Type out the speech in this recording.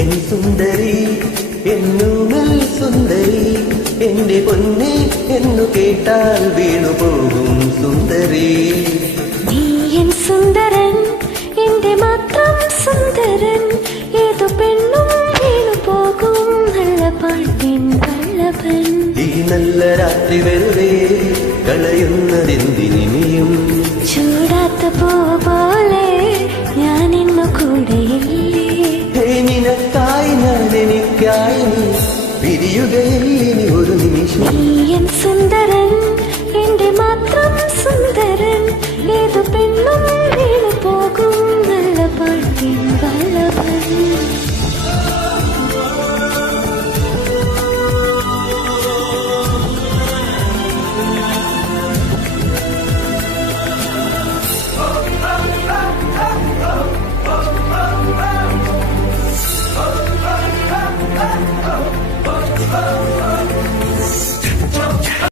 N സുന്ദരി എന്നൂമൽ സുന്ദരി എന്റെ പൊന്നെ എന്നു കേട്ടാൽ വീണുപോകും സുന്ദരി. നീ എൻ സുന്ദരൻ എന്റെ മാത്രം സുന്ദരൻ ഏതു പെണ്ണും വീണുപോകും നല്ല പാട്ടിൻ വല്ലഭൻ. ഈ നല്ല രാത്രി വെറുതെ കളയുന്നതെന്തിനിയും ചൂടാത്ത പോ